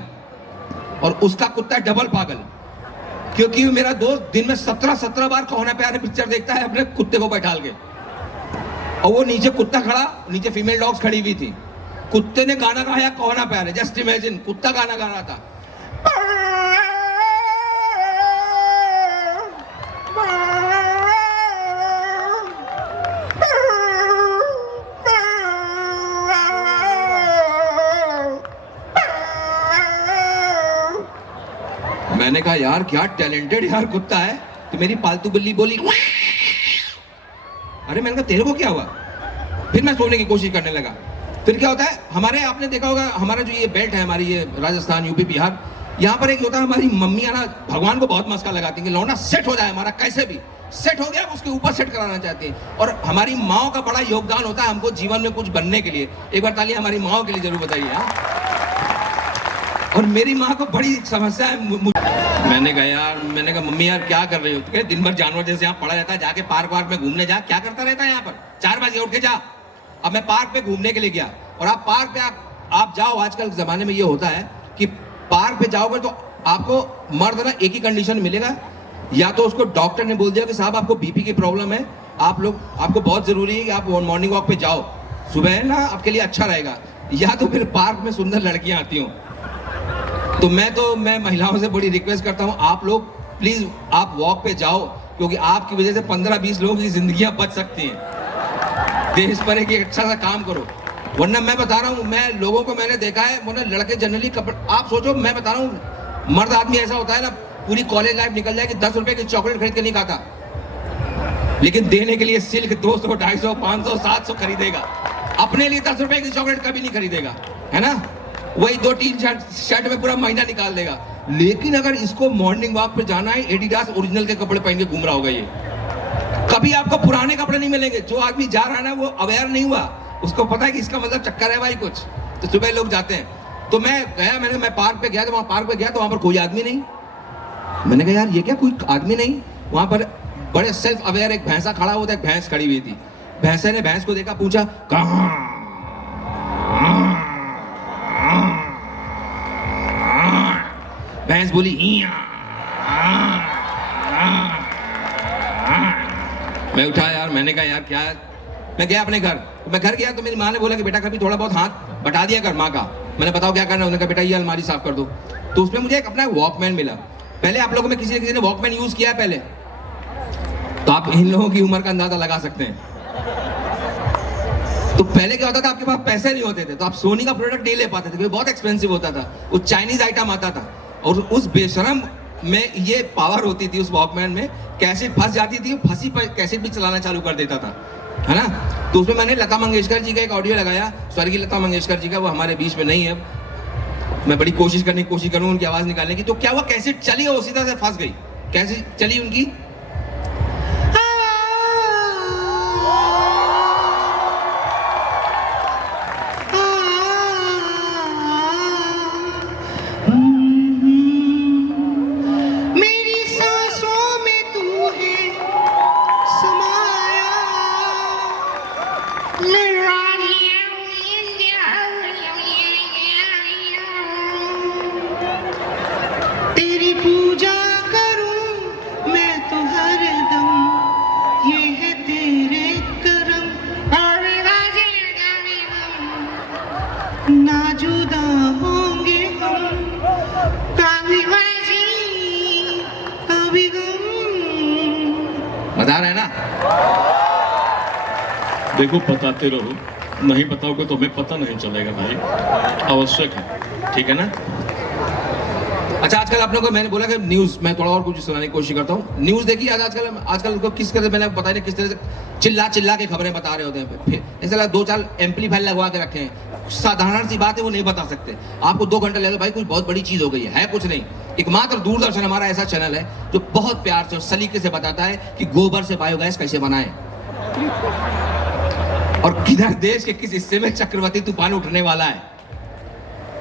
और उसका कुत्ता है डबल पागल, क्योंकि मेरा दोस्त दिन में 17 बार कौन है प्यार पिक्चर देखता है अपने कुत्ते को बैठाल के। और वो नीचे कुत्ता खड़ा, नीचे फीमेल डॉग्स खड़ी हुई थी, कुत्ते ने गाना गाया कौन है प्यार है, जस्ट इमेजिन, कुत्ता गाना गा रहा था। मैंने कहा यार क्या टैलेंटेड यार कुत्ता है। तो मेरी पालतू बिल्ली बोली, अरे मैंने कहा तेरे को क्या हुआ। फिर मैं सोने की कोशिश करने लगा। फिर क्या होता है, हमारे आपने देखा होगा, हमारा जो ये बेल्ट है, हमारी ये राजस्थान यूपी बिहार, यहाँ पर एक होता है, हमारी मम्मियाँ ना भगवान को बहुत मस्का लगाती हैं कि लौंडा सेट हो जाए हमारा, कैसे भी सेट हो गया, उसके ऊपर सेट कराना चाहती हैं। और हमारी माओ का बड़ा योगदान होता है हमको जीवन में कुछ बनने के लिए। एक बार ताली हमारी माओ के लिए जरूर बताइए। और मेरी माँ को बड़ी समस्या है। मैंने कहा यार, मैंने कहा मम्मी यार क्या कर रही हो। तो कहे दिन भर जानवर जैसे यहाँ पड़ा रहता है, जाके पार्क वार्क में घूमने जा। क्या करता रहता है यहाँ पर, 4 बजे उठ के जा। अब मैं पार्क पे घूमने के लिए गया, और आप पार्क पे आप जाओ, आजकल के जमाने में ये होता है कि पार्क पे जाओगे तो आपको मर्द ना एक ही कंडीशन मिलेगा, या तो उसको डॉक्टर ने बोल दिया कि साहब आपको बीपी की प्रॉब्लम है, आपको बहुत जरूरी है कि आप मॉर्निंग वॉक पे जाओ, सुबह है ना आपके लिए अच्छा रहेगा, या तो फिर पार्क में सुंदर लड़कियां आती हों। तो मैं महिलाओं से बड़ी रिक्वेस्ट करता हूं, आप लोग प्लीज आप वॉक पे जाओ, क्योंकि आपकी वजह से 15-20 लोगों की जिंदगियां बच सकती हैं। देश पर एक अच्छा सा काम करो, वरना मैं बता रहा हूं, मैं लोगों को मैंने देखा है, वो ना लड़के जनरली कपड़े, आप सोचो, मैं बता रहा हूं, मर्द आदमी ऐसा होता है ना, पूरी कॉलेज लाइफ निकल जाए कि 10 रुपए की चॉकलेट खरीद के नहीं खाता, लेकिन देने के लिए सिल्क 200, 250, 500, 700 खरीदेगा। अपने लिए 10 रुपए की चॉकलेट कभी नहीं खरीदेगा, है ना। वही 2-3 शर्ट में पूरा महीना निकाल देगा। लेकिन अगर इसको मॉर्निंग वॉक पे जाना है, एडिडास ओरिजिनल के कपड़े पहन के घूम रहा होगा, ये कभी आपको पुराने कपड़े नहीं मिलेंगे। जो आदमी जा रहा है ना, वो अवेयर नहीं हुआ, उसको पता है कि इसका मतलब चक्कर है भाई कुछ, तो सुबह लोग जाते हैं। तो मैं गया, मैं पार्क पे गया, तो वहाँ पार्क पे गया तो वहाँ पर कोई आदमी नहीं। मैंने कहा यार ये क्या, कोई आदमी नहीं। वहाँ पर बड़े सेल्फ अवेयर एक भैंसा खड़ा हुआ था, एक भैंस खड़ी हुई थी। भैंसे ने भैंस को देखा, पूछा कहाँ। भैंस बोली मैं उठा यार, मैंने कहा यार क्या। मैं गया अपने घर, तो मैं घर गया तो मेरी माँ ने बोला कि बेटा कभी थोड़ा बहुत हाथ बटा दिया कर माँ का। मैंने बताओ क्या करना है। उन्होंने कहा बेटा ये अलमारी साफ कर दो। तो उसमें मुझे एक अपना वॉकमैन मिला। पहले आप लोगों में किसी ने वॉकमैन यूज किया है पहले, तो आप इन लोगों की उम्र का अंदाजा लगा सकते हैं। तो पहले क्या होता था, आपके पास पैसे नहीं होते थे तो आप सोनी का प्रोडक्ट नहीं ले पाते थे क्योंकि बहुत एक्सपेंसिव होता था, वो चाइनीज आइटम आता था। और उस बेशरम में ये पावर होती थी उस वॉकमैन में, कैसेट फंस जाती थी, फंसी पर कैसेट भी चलाना चालू कर देता था, है ना। तो उसमें मैंने लता मंगेशकर जी का एक ऑडियो लगाया, स्वर्गीय लता मंगेशकर जी का, वो हमारे बीच में नहीं है, मैं बड़ी कोशिश करूँ उनकी आवाज़ निकालने की। तो क्या हुआ, कैसेट चली और उसी तरह से फंस गई, कैसे चली उनकी, तेरी पूजा करूं मैं तो हरदम, ये है तेरे करम, ना जुदा होंगे हम, कभी खुशी कभी गम। बता रहे हैं ना। देखो बताते रहो, नहीं बताओगे तो हमें पता नहीं चलेगा भाई, आवश्यक है, ठीक है ना। अच्छा, आजकल आप लोगों को मैंने बोला कि न्यूज़, मैं थोड़ा और कुछ सुनाने की कोशिश करता हूँ। न्यूज़ देखिए आजकल को किस तरह, मैंने पता नहीं किस तरह से चिल्ला के खबरें बता रहे होते हैं। फिर ऐसा लगा 2-4 एम्पलीफायर लगवा के रखे हैं, साधारण सी बात है, वो नहीं बता सकते आपको। 2 घंटे लगेगा, भाई कोई बहुत बड़ी चीज़ हो गई है कुछ नहीं। एकमात्र दूरदर्शन हमारा ऐसा चैनल है जो बहुत प्यार से और सलीके से बताता है कि गोबर से बायोगैस कैसे बनाएं, और किधर देश के किस हिस्से में चक्रवाती तूफान उठने वाला है।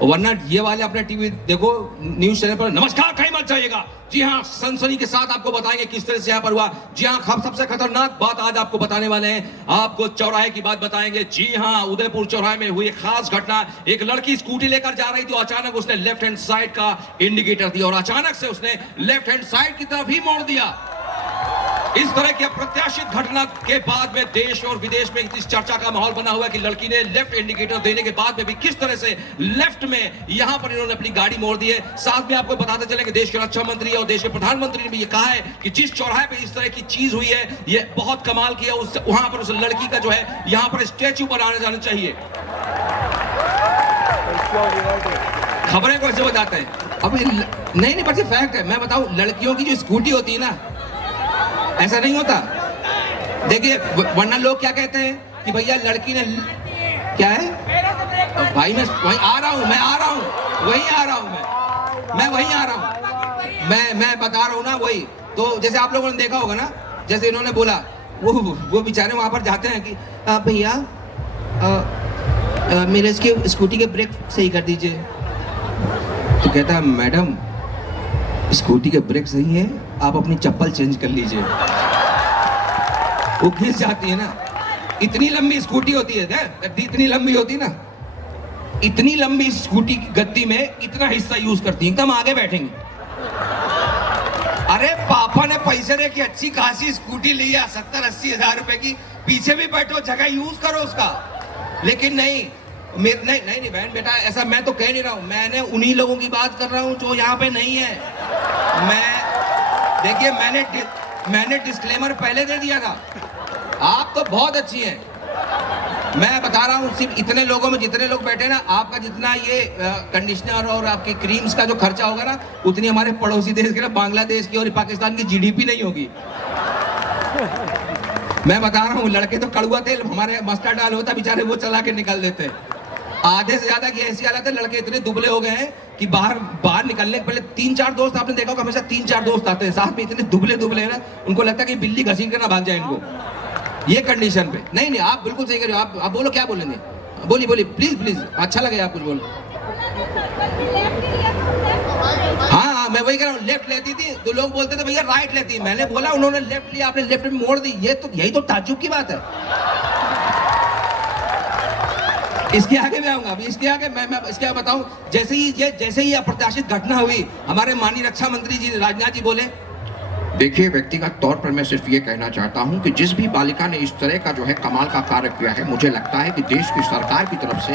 वरना ये वाले अपने टीवी देखो, न्यूज चैनल पर नमस्कार कहीं मत जाइएगा, जी हाँ सनसनी के साथ आपको बताएंगे किस तरह से यहाँ पर हुआ। जी हाँ, सबसे खतरनाक बात आज आपको बताने वाले हैं, आपको चौराहे की बात बताएंगे। जी हाँ, उदयपुर चौराहे में हुई खास घटना। एक लड़की स्कूटी लेकर जा रही थी, अचानक उसने लेफ्ट हैंड साइड का इंडिकेटर दिया और अचानक से उसने लेफ्ट हैंड साइड की तरफ ही मोड़ दिया। इस तरह की अप्रत्याशित घटना के बाद में देश और विदेश में इस चर्चा का माहौल बना हुआ है कि लड़की ने लेफ्ट इंडिकेटर देने के बाद में भी किस तरह से लेफ्ट में यहां पर इन्होंने अपनी गाड़ी मोड़ दी है। साथ में आपको बताते चले कि देश के रक्षा मंत्री और देश के प्रधानमंत्री ने भी ये कहा है कि जिस चौराहे पे इस तरह की चीज हुई है, ये बहुत कमाल किया, वहां पर उस लड़की का जो है यहां पर स्टैच्यू बनाने जाना चाहिए। खबरें कैसे बताते हैं अभी, नहीं बच्चे, फैक्ट है। मैं बताऊं, लड़कियों की जो स्कूटी होती है ना, ऐसा नहीं होता। देखिए, वरना लोग क्या कहते हैं कि भैया लड़की ने क्या है, भाई मैं वहीं आ रहा हूँ, वहीं आ रहा हूँ, मैं बता रहा हूँ ना वही। तो जैसे आप लोगों ने देखा होगा ना, जैसे इन्होंने बोला, वो बेचारे वहां पर जाते हैं कि भैया मेरे इसके स्कूटी के ब्रेक सही कर दीजिए। तो कहता है मैडम स्कूटी के ब्रेक सही है, आप अपनी चप्पल चेंज कर लीजिए। वो घिस जाती है ना, इतनी लंबी स्कूटी होती है, गद्दी इतनी लंबी होती है ना, इतनी लंबी स्कूटी की गद्दी में इतना हिस्सा यूज करती है, एकदम आगे बैठेंगे। अरे पापा ने पैसे दे के अच्छी खासी स्कूटी ली है 70-80 हजार रुपए की, पीछे भी बैठो, जगह यूज करो उसका। लेकिन नहीं बहन बेटा, ऐसा मैं तो कह नहीं रहा हूं, मैंने उन्हीं लोगों की बात कर रहा हूं जो यहाँ पे नहीं है। देखिए मैंने डिस्क्लेमर पहले दे दिया था, आप तो बहुत अच्छी हैं। मैं बता रहा हूँ, सिर्फ इतने लोगों में जितने लोग बैठे ना, आपका जितना ये कंडीशनर और आपकी क्रीम्स का जो खर्चा होगा ना, उतनी हमारे पड़ोसी देश के ना, बांग्लादेश की और पाकिस्तान की जीडीपी नहीं होगी। मैं बता रहा हूँ, लड़के तो कड़ुआ तेल हमारे मस्टर्ड डाल होता, बेचारे वो चला के निकल देते हैं। आधे से ज्यादा की ऐसी हालत है, लड़के इतने दुबले हो गए हैं कि बाहर निकलने के पहले 3-4 दोस्त, आपने देखा होगा हमेशा 3-4 दोस्त आते हैं साथ में, इतने दुबले है ना, उनको लगता है कि बिल्ली घसीट के ना भाग जाए इनको, ये कंडीशन पे। नहीं आप बिल्कुल सही कर रहे हो। आप बोलो, क्या बोलेंगे, बोलिए प्लीज, अच्छा लगे आप कुछ बोलो। हाँ, मैं वही कह रहा हूँ, लेफ्ट लेती थी तो लोग बोलते थे भैया राइट लेती है। मैंने बोला उन्होंने लेफ्ट लिया, आपने लेफ्ट में मोड़ दी, यही तो ताज्जुब की बात है। इसके आगे मैं आऊंगा, इसके आगे मैं इसके आगे बताऊं, जैसे ही अप्रत्याशित घटना हुई, हमारे माननीय रक्षा मंत्री जी राजनाथ जी बोले, देखिए व्यक्तिगत तौर पर मैं सिर्फ ये कहना चाहता हूं कि जिस भी बालिका ने इस तरह का जो है कमाल का कार्य किया है, मुझे लगता है कि देश की सरकार की तरफ से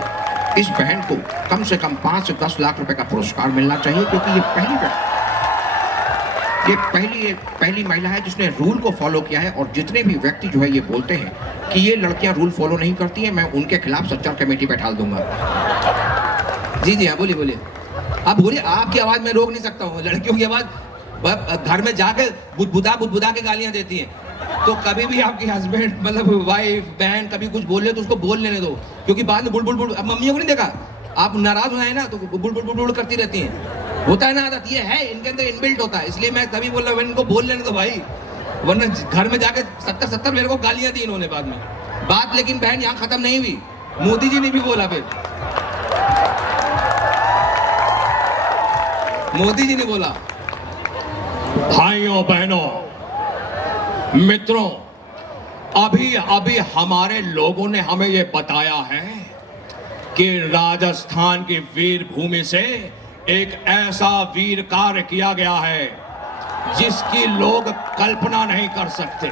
इस बहन को कम से कम 5 से 10 लाख रुपए का पुरस्कार मिलना चाहिए, क्योंकि ये पहली महिला है जिसने रूल को फॉलो किया है। और जितने भी व्यक्ति जो है ये बोलते हैं कि ये लड़कियां रूल फॉलो नहीं करती हैं, मैं उनके खिलाफ सच्चर कमेटी बैठा दूंगा। जी जी हाँ, बोलिए बोलिए, आप बोलिए, आपकी आवाज मैं रोक नहीं सकता हूँ। लड़कियों की आवाज घर में जाके बुदबुदा के गालियां देती हैं, तो कभी भी आपकी हस्बैंड मतलब वाइफ बहन कभी कुछ बोल ले तो उसको बोल लेने दो, क्योंकि बाद में बुल बुल बुल, अब मम्मियों को नहीं देखा, आप नाराज हो जाए ना तो बुल बुल बुल बुल करती रहती हैं, होता है ना आदत, ये है इनके अंदर इनबिल्ट होता है। इसलिए मैं तभी बोल रहा हूँ इनको बोल लेने दो भाई, वरना घर में जाके 70 मेरे को गालियां दी इन्होंने बाद में। बात लेकिन बहन यहाँ खत्म नहीं हुई, मोदी जी ने भी बोला, फिर मोदी जी ने बोला। भाइयों बहनों मित्रों, अभी अभी हमारे लोगों ने हमें ये बताया है कि राजस्थान की वीर भूमि से एक ऐसा वीर कार्य किया गया है जिसकी लोग कल्पना नहीं कर सकते।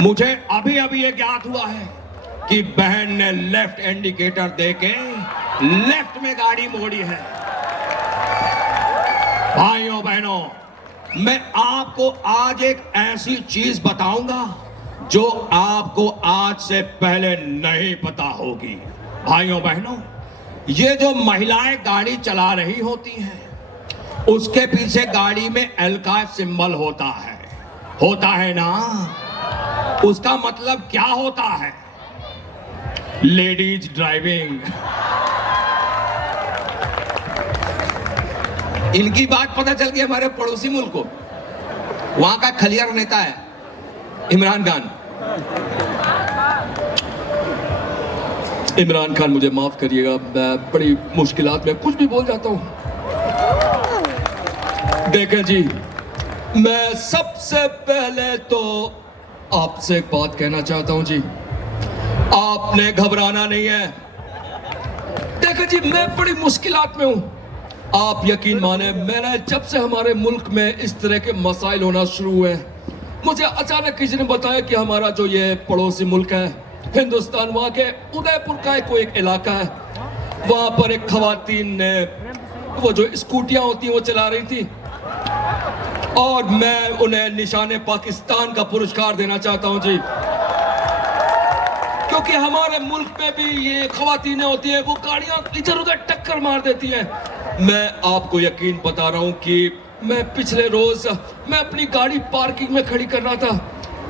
मुझे अभी अभी ये ज्ञात हुआ है कि बहन ने लेफ्ट इंडिकेटर देके लेफ्ट में गाड़ी मोड़ी है। भाइयों बहनों, मैं आपको आज एक ऐसी चीज बताऊंगा जो आपको आज से पहले नहीं पता होगी। भाइयों बहनों, ये जो महिलाएं गाड़ी चला रही होती हैं, उसके पीछे गाड़ी में एल का सिंबल होता है ना? उसका मतलब क्या होता है? Ladies driving. इनकी बात पता चल गई हमारे पड़ोसी मुल्क को, वहां का खलियार नेता है इमरान खान। इमरान खान, मुझे माफ करिएगा, मैं बड़ी मुश्किलात में कुछ भी बोल जाता हूं। देखें जी, मैं सबसे पहले तो आपसे एक बात कहना चाहता हूं जी, आपने घबराना नहीं है। देखें जी, मैं बड़ी मुश्किलात में हूं, आप यकीन माने, मैंने जब से हमारे मुल्क में इस तरह के मसाइल होना शुरू हुए, मुझे अचानक किसी ने बताया कि हमारा जो ये पड़ोसी मुल्क है हिंदुस्तान, वहाँ के उदयपुर का कोई एक इलाका है, वहाँ पर एक खवातीन ने वो जो स्कूटियाँ होती हैं वो चला रही थी, और मैं उन्हें निशाने पाकिस्तान का पुरस्कार देना चाहता हूँ जी, क्योंकि हमारे मुल्क में भी ये खवातीनें होती हैं, वो गाड़ियाँ इधर उधर टक्कर मार देती हैं। मैं आपको यकीन बता रहा हूँ कि मैं पिछले रोज मैं अपनी गाड़ी पार्किंग में खड़ी कर रहा था,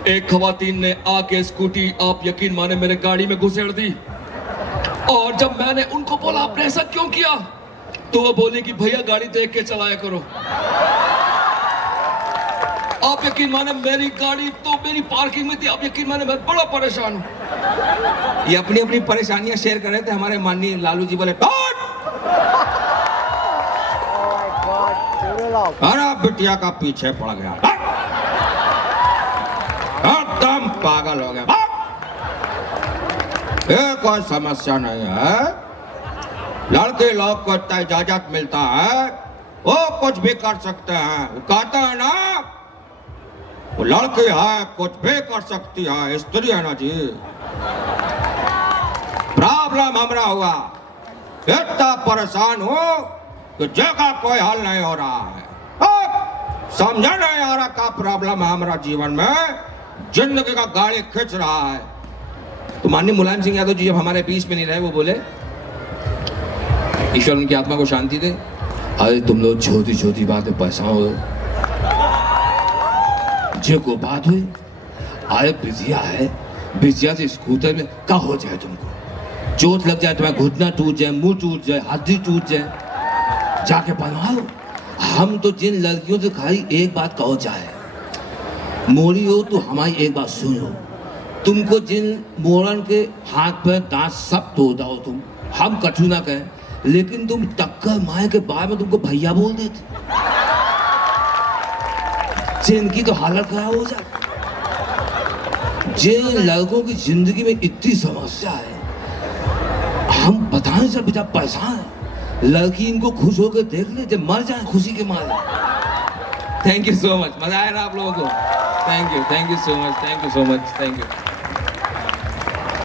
एक खवातीन ने आके स्कूटी, आप यकीन माने, मेरे गाड़ी में घुसेड़ दी, और जब मैंने उनको बोला आपने ऐसा क्यों किया, तो वो बोले कि भैया गाड़ी देख के चलाया करो। आप यकीन माने, मेरी गाड़ी तो मेरी पार्किंग में थी, आप यकीन माने मैं बड़ा परेशान हूं। ये अपनी अपनी परेशानियां शेयर कर रहे थे, हमारे माननीय लालू जी बोले अरे बिटिया का पीछे पड़ गया, एकदम पागल हो गया, ये कोई समस्या नहीं है, लड़के लोग को इतना इजाजत मिलता है, वो कुछ भी कर सकते हैं। वो कहते हैं ना, वो लड़की है कुछ भी कर सकती है, स्त्री है ना जी। प्रॉब्लम हमरा हुआ, इतना परेशान हूं कि जगह कोई हल नहीं हो रहा है, समझा नहीं आ रहा क्या प्रॉब्लम है हमारा जीवन में, जिंदगी का गाड़ी खींच रहा है। तो माननीय मुलायम सिंह यादव जी जब हमारे बीच में नहीं रहे, वो बोले, ईश्वर उनकी आत्मा को शांति दे, अरे तुम लोग छोटी छोटी बातें परेशान हो, जो को बात हुई, अरे बिजिया है, बिजिया से स्कूटर में क्या हो जाए, तुमको चोट लग जाए, तुम्हारा घुटना टूट जाए, मुंह टूट जाए, हड्डी टूट जाए, जाके बनवाओ। हम तो जिन लड़कियों से खाली एक बात कहो चाहे, मोड़ी हो तो हमारी एक बात सुनो, तुमको जिन मोड़न के हाथ पे दांत सब तोड़ दो तुम, हम कछु ना कहें, लेकिन तुम टक्कर मारे के बाद में तुमको भैया बोल देते, जिनकी तो हालत खराब हो जाती। जिन लड़कों की जिंदगी में इतनी समस्या है, हम बताएं सब बेटा परेशान है, लड़की इनको खुश होकर देख ले, जब मर जाए खुशी के मारे। थैंक यू सो मच, मजा आया ना आप लोगों को? Thank you so much, thank you so much, thank you.